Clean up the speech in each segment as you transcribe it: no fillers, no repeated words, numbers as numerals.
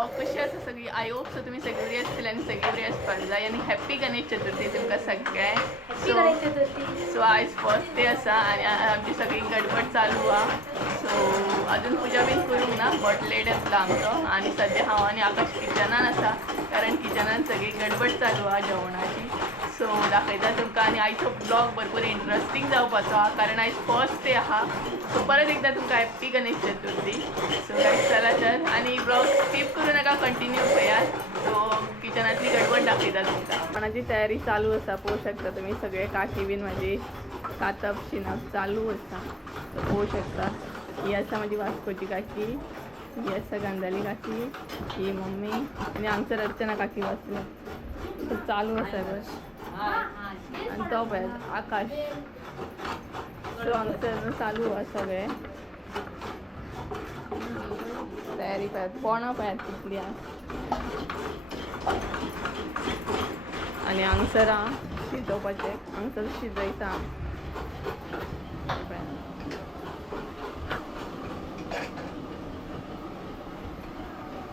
Blog कशी आसा सगळी. आय होप सो तुम्ही सगळी बरी असतील आणि सगळी बरी आसपाक जाय आणि हॅप्पी गणेश चतुर्थी तुमकां सगळ्यांक. सो आयज फर्स्ट डे आसा आणि आमची सगळी गडबड चालू आहा. सो अजून पूजा बीन करूंक ना बट लेट आसला आमचो आणि सध्या हांव आनी आकाश किचनान आसा कारण किचनान सगळी गडबड चालू आहा जेवणाची. सो दाखयता तुमकां आणि आयचो ब्लॉग भरपूर इंट्रस्टींग जावपाचो आहा कारण आयज फर्स्ट डे आहा. सो परत एकदा तुमकां happy Ganesh Chaturthi. So guys चला तर आणि ब्लॉग स्किप करू नका कंटिन्यू पळयात. सो किचनातली गडबड दाखयता तुमकां. जेवणाची तयारी चालू आसा पळोवं शकता तुमी सगळे काकी बीन म्हाजी कातप शिनप चालू आसा. सो पळोवं शकता ही आसा म्हाजी वास्कोची काकी, ही आसा गंधाली काकी, ही मम्मी आणि हांगसर अर्चना काकी बसल्या. सो चालू आसा बस आणि तो पळय आकाश. सो हांगसर चालू आहा सगळे तयारी पळयात कोणा पळयात कितली आहा आणि हांगसर आहा शिजोवपाचें. हांगसर शिजयता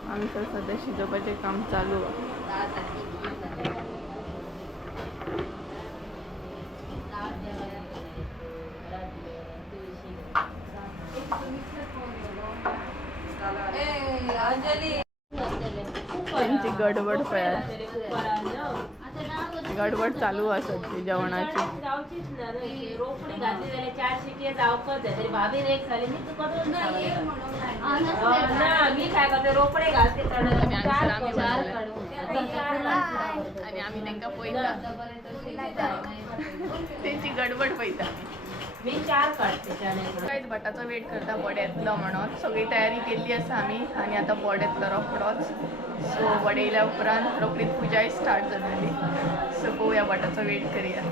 हांगसर सद्या शिजोवपाचें काम चालू आहा. त्यांची गडबड पळयात गडबड चालू आसा ती जेवणाची. आणि आम्ही तांकां पळयता तेंची गडबड पळयता. मी 4 काढते कांयच भटाचो वेट करता बडे येतलो म्हणून. सगळी तयारी केल्ली आसा आमी आणि आतां बड येतलो रोखडोच. सो बडे येयल्या उपरांत रोखडीच पुजाय स्टार्ट जातली. सो पळोवया भटाचो वेट करया.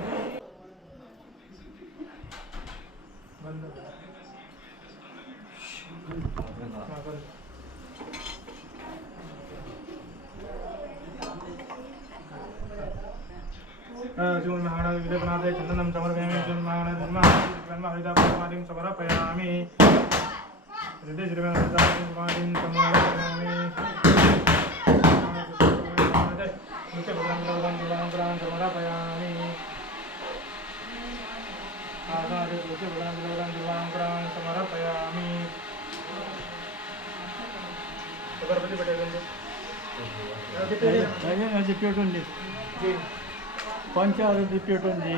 जीवन महागणा विद्यपनादे चंदनं समर्पयामि. जीवन महागणा समर्पयामि. हृदय श्रीमादिं समर्पयामि. समर्पयामि. आधारे समर्पयामि. अगरबत्ती पेटून पंचारती पेटून दे.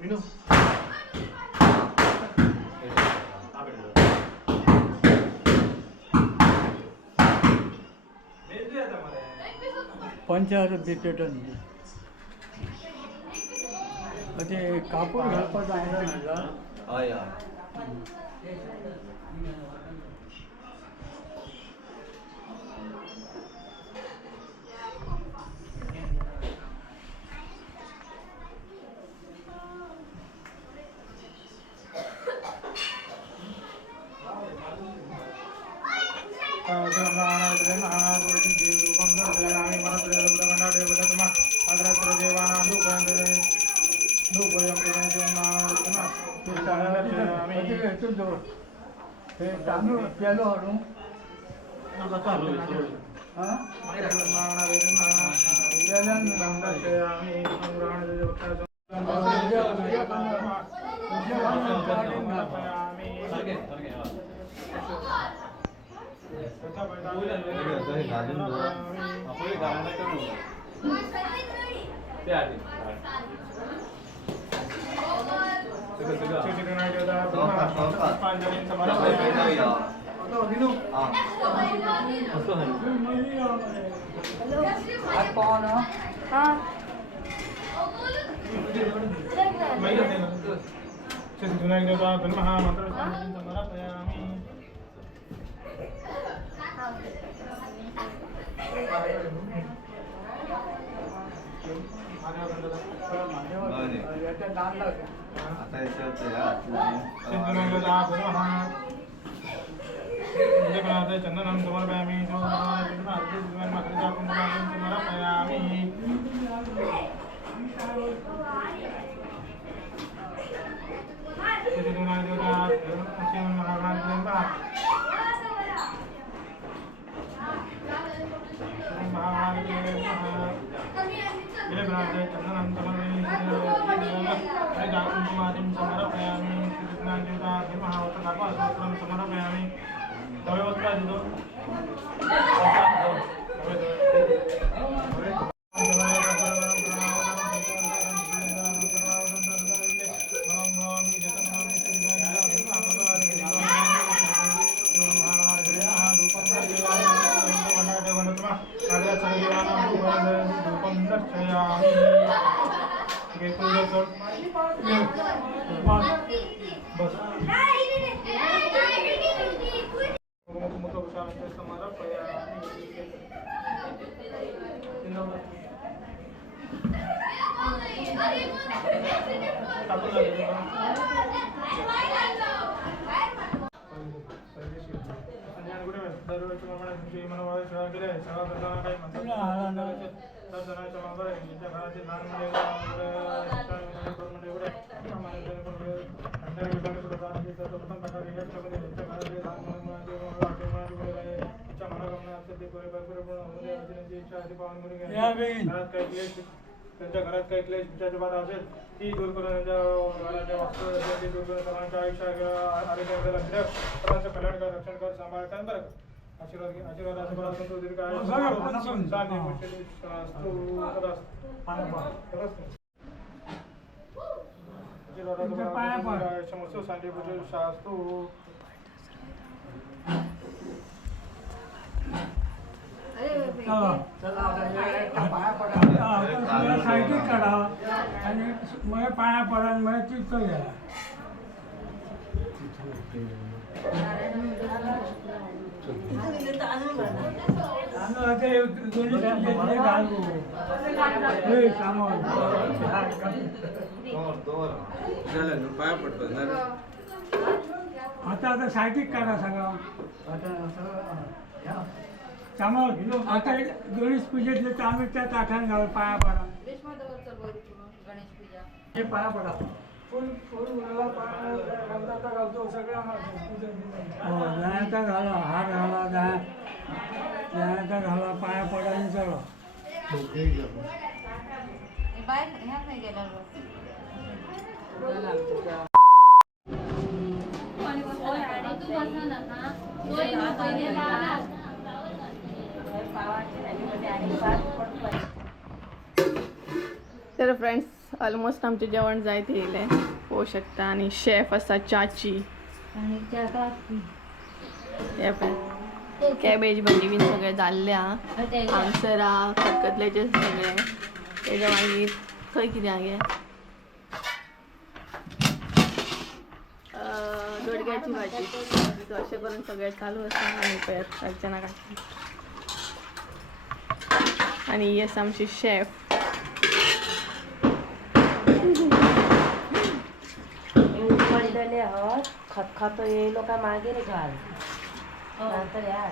विनू पंचारती पेटून दे. म्हणजे कापूर घालपाचो आहे ना. तांदूळ पेलो हाडून चंदनं समर्पयामि. समर्पयामि. त्यांच्या घरात काही क्लेश विचाराची बाधा असेल ती दूर करून त्यांच्या घराच्या वास्तू ती दूर करून सर्वांच्या आयुष्य आरोग्याला सर्वांचं कल्याण कर रक्षण कर सांभाळ काय बरं आशीर्वाद घे आशीर्वाद आशीर्वाद करतो दीर्घ शास्त्रू सायकल काढा आणि मग पाया पडा मग तिथं घ्या पाया पडतो आता सायकल काढा सगळं त्यामुळे आता गणेश पूजेतले तांदूळ त्या ताठाने घाल पाया पडा हे पाया पडा फुल फुल मुलाला पाया घालता घालतो सगळ्या जाण्याचा घाला हार घाला जाण्याचा घाला पाया पडा आणि सगळं तर फ्रेंड्स ऑलमोस्ट आमचे जेवण जायत येईल होऊ शकता आणि शेफ असा चाची कॅबेज भाजी बीन सगळे जाल्ल्या हांगसरा खतखतल्याचे सगळे तेच्या मागीर खंय कितें आगे दोडक्याची भाजी सो अशें करून सगळें चालू आसा आनी पळयात अर्चना काकी आणि ही आसा आमची शेफ पडलेले हत खतखतो येयलो काय मागीर घाल नंतर या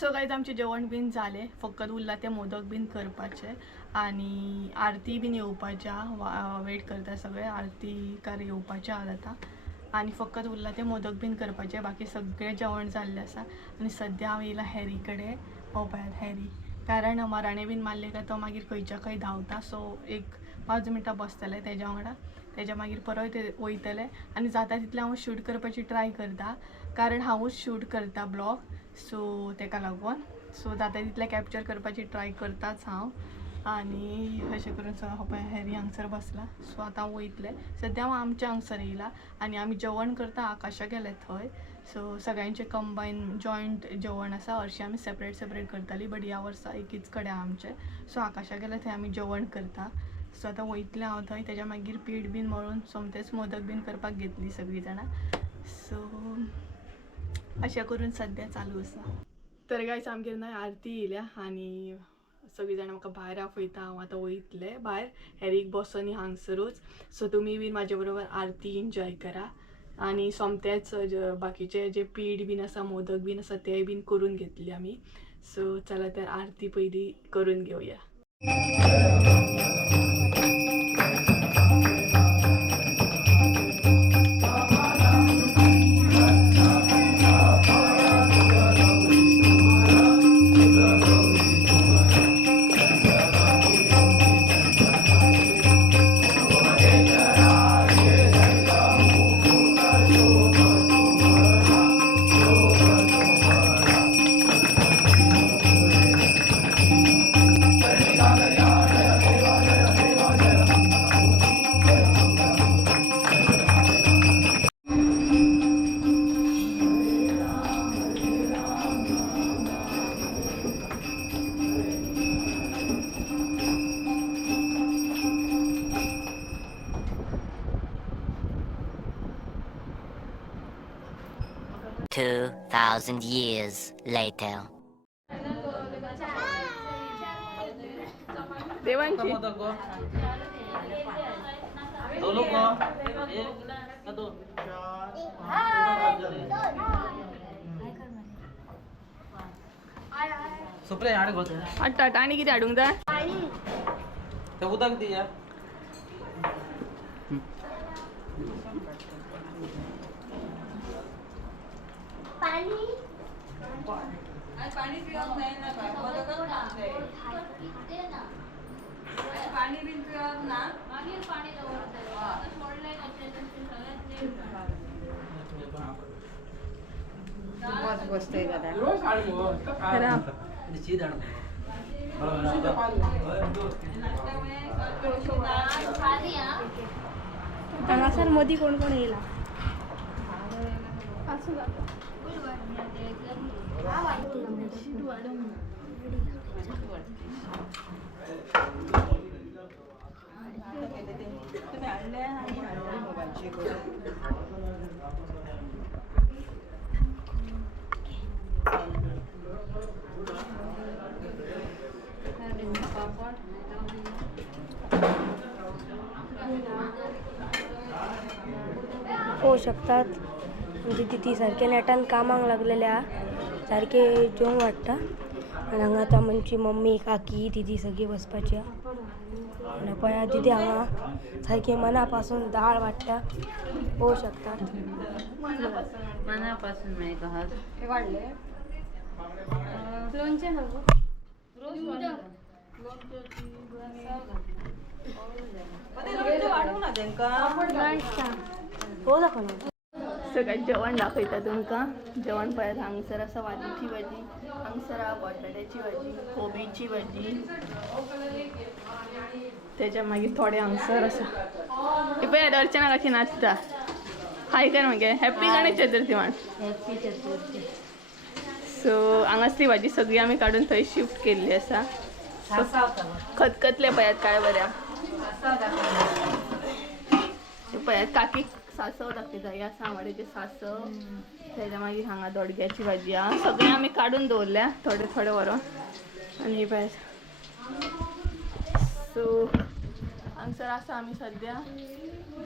सो गाईज आमचे जेवण बीन जाले फक्त उरला ते मोदक बीन करपाचे आणि आरती बीन येवपाच्या वेट करता सगळे आरतीकार येवपाच्या आहात आता आणि फक्त उरला ते मोदक बीन करपाचे बाकी सगळे जेवण जाल्ले आसा आणि सद्या हांव येयला हॅरी कडेन पळोवपाक हॅरी कारण माराणें बीन मारले काय तो मागीर खंयच्या खंय धांवता सो एक 5 मिनटां बसतले तेज्या वांगडा तेज्या मागीर परत ते वयतले आणि जाता तितलें हांव शूट करपाची ट्राय करता कारण हांवूच शूट करता ब्लॉग सो तेका लागून सो जाता तितलें कॅप्चर करपाची ट्राय करताच हांव आणि अशें करून सगळो हो पळय हॅरी हांगसर बसला सो आतां हांव वयतलें सद्या हांव आमच्या हांगसर येयला आनी आमी जेवण करता आकाशा गेले थंय सो सगळ्यांचें कंबायन जॉयंट जेवण आसा हरशीं आमी सेपरेट सेपरेट करतालीं बट ह्या वर्सा एकीच कडेन आमचें सो आकाशा गेले थंय आमी जेवण करता सो आतां वयतलें हांव थंय तेज्या मागीर पीठ बीन मळून सोमतेच मोदक बीन करपाक घेतली सगळीं जाणां सो अशें करून सद्या चालू आसा तर गायज आमगेर न्हय आरती येयल्या आनी सगळीं जाणां म्हाका भायर आपयता हांव आतां वयतलें भायर हॅरीक बसोनी हांगसरूच सो तुमी बीन म्हाजे बरोबर आरती एन्जॉय करा आनी सोमतेच बाकीचे जे पीठ बीन आसा मोदक बीन आसा ते बीन करून घेतली आमी सो चला तर आरती पयली करून घेवया 2,000 years later. देवांची सुप्रे आड गोत आठ आणि किती हाडूंक जाय ते उदक दिया खरा हांगासर मदीं कोण कोण येयला होऊ शकतात म्हणजे ती सारखे नेटान कामाक लागलेल्या सारखे जेवंक वाटता आनी हांगा आतां आमची मम्मी काकी दिदी सगळी बसपाची आनी पळया दिदी हांगा सारखे मना पासून दाळ वाडटा होऊ शकतात मनापासून नाही का हे वाढले लोणचे नको हो दाखवलं सगळ्यात जेवण दाखयता तुमकां जेवण पळयात हांगसर आसा वालीची भाजी हांगसर आहा बटाट्याची भाजी कोबीची भाजी तेच्या मागीर थोडे हांगसर आसा हे पळयात अर्चना कशी नाचता हाय कर मगे हॅप्पी गणेश चतुर्थी म्हण हॅपी चतुर्थी सो हांगासली भाजी सगळी आमी काडून थंय शिफ्ट केल्ली आसा खतखतले पळयात काय बऱ्या पळयात काकीक सासव दाखयता ह्या सांबाड्याचे सासव तेच्या मागीर हांगा दोडग्याची भाजी आहा सगळें आमी काडून दवरल्या थोडे थोडे व्हरोन आनी हे पळयात सो हांगसर आसा आमी सद्या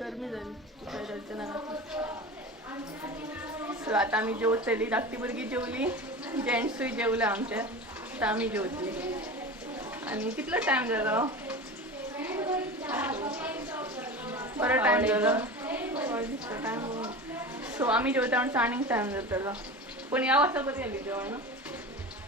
गरमी जाली सो आतां आमी जेवतली धाकटी भुरगीं जेवली जेंट्सूय जेवले आमचे आतां आमी जेवतली आनी कितलो टायम जालो बरो टायम जालो टायम सो आमी जेवता म्हणून आनीक टायम जातलो पूण ह्या वर्सा बरी जाली जेवण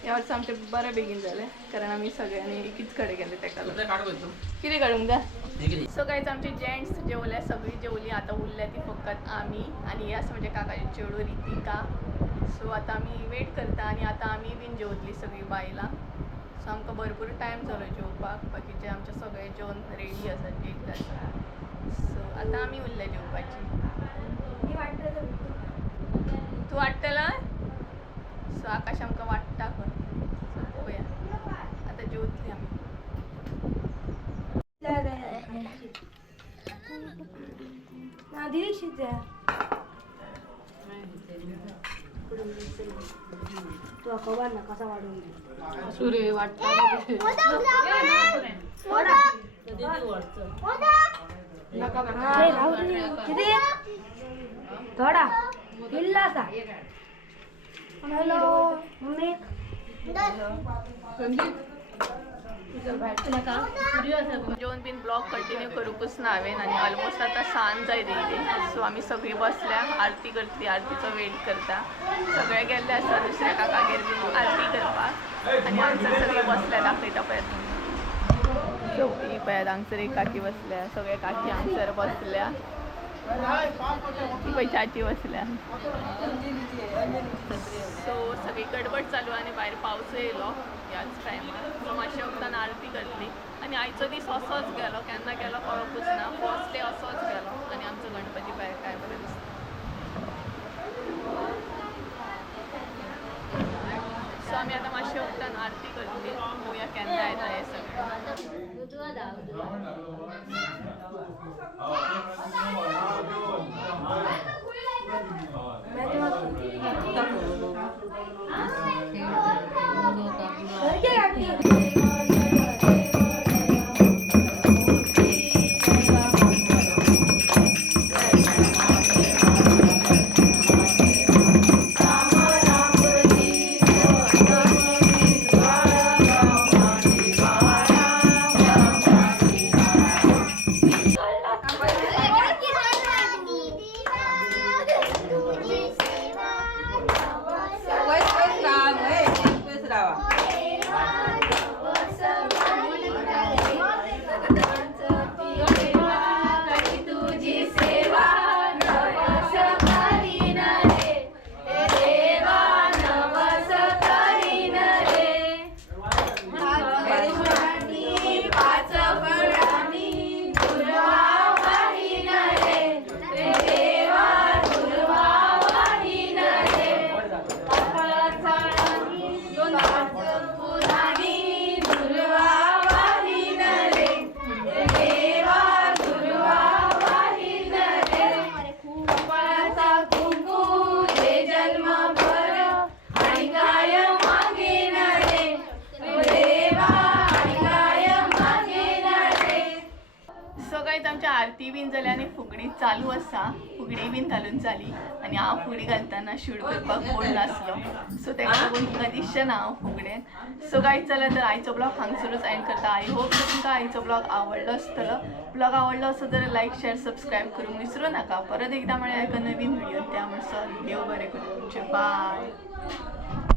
ह्या वर्सा आमचे बरें बेगीन जालें कारण आमी सगळ्यांनी एकीच कडेन गेले तेका लागून कितें काडूंक जाय सो कांयच आमचे जेंट्स जेवले सगळीं जेवली आतां उरल्या ती फकत आमी आनी ही आसा म्हणजे काकाची चेडूं रितिका सो आतां आमी वेट करता आनी आतां आमी बीन जेवतली सगळीं बायलां सो आमकां भरपूर टायम जालो जेवपाक बाकीचे आमचे सगळे जेवण रेडी आसा केक सो आतां आमी उरले जेवपाची तूं वाडटला सो आकाश आमकां वाडटा खंय सो पळोवया आतां जेवतली आमी दिदी शिजया तुला खबर ना कसा वाढून सुरे वाडटा थोडा हिल्ला असा हॅलो मम्मी जेवण बीन ब्लॉग कंटिन्यू करूकच ना हांवें आनी ऑलमोस्ट आतां सांज जाय येयली सो आमी सगळीं बसल्या आरती करतली आरतीचो वेट करता सगळे गेल्ले आसा दुसऱ्या काकागेर बीन आरती करपाक आनी हांगसर सगळीं बसल्या दाखयता पळयात सो ही पळयात हांगसर एक काकी बसल्या सगळे काकी हांगसर बसल्या ती पळय चाची बसल्या सो सगळी गडबड चालू आनी भायर पावसूय येयलो ह्याच टायमार सो मातशें वखदान आरती करतली आनी आयचो दीस असोच गेलो केन्ना गेलो कळोकूच ना फर्स्ट डे असोच गेलो आनी आमचो गणपती भायर काय बरें दिसता सो आमी आतां मातशें वखदान आरती करतली पळोवया केन्ना येता हे सगळें मैं गाईज आमच्या आरती बीन जाली आनी फुगडी चालू आसा फुगडी बीन घालून जाली आनी हांव फुगडी घालतना शूट करपाक बोल्ड नासलो सो तेका लागून तुमकां दिसचें ना हांव फुगडेन सो गाईज जाल्यार तर आयचो ब्लॉग हांगसरूच एंड करता आय होप तुमकां आयचो ब्लॉग आवडलो आसतलो ब्लॉग आवडलो आसत जाल्यार लायक शेअर सबस्क्राईब करूंक विसरू नाका परत एकदा म्हळ्यार एका नवीन व्हिडिओ त्या म्हणसर देव बरें करूं तुमचें बाय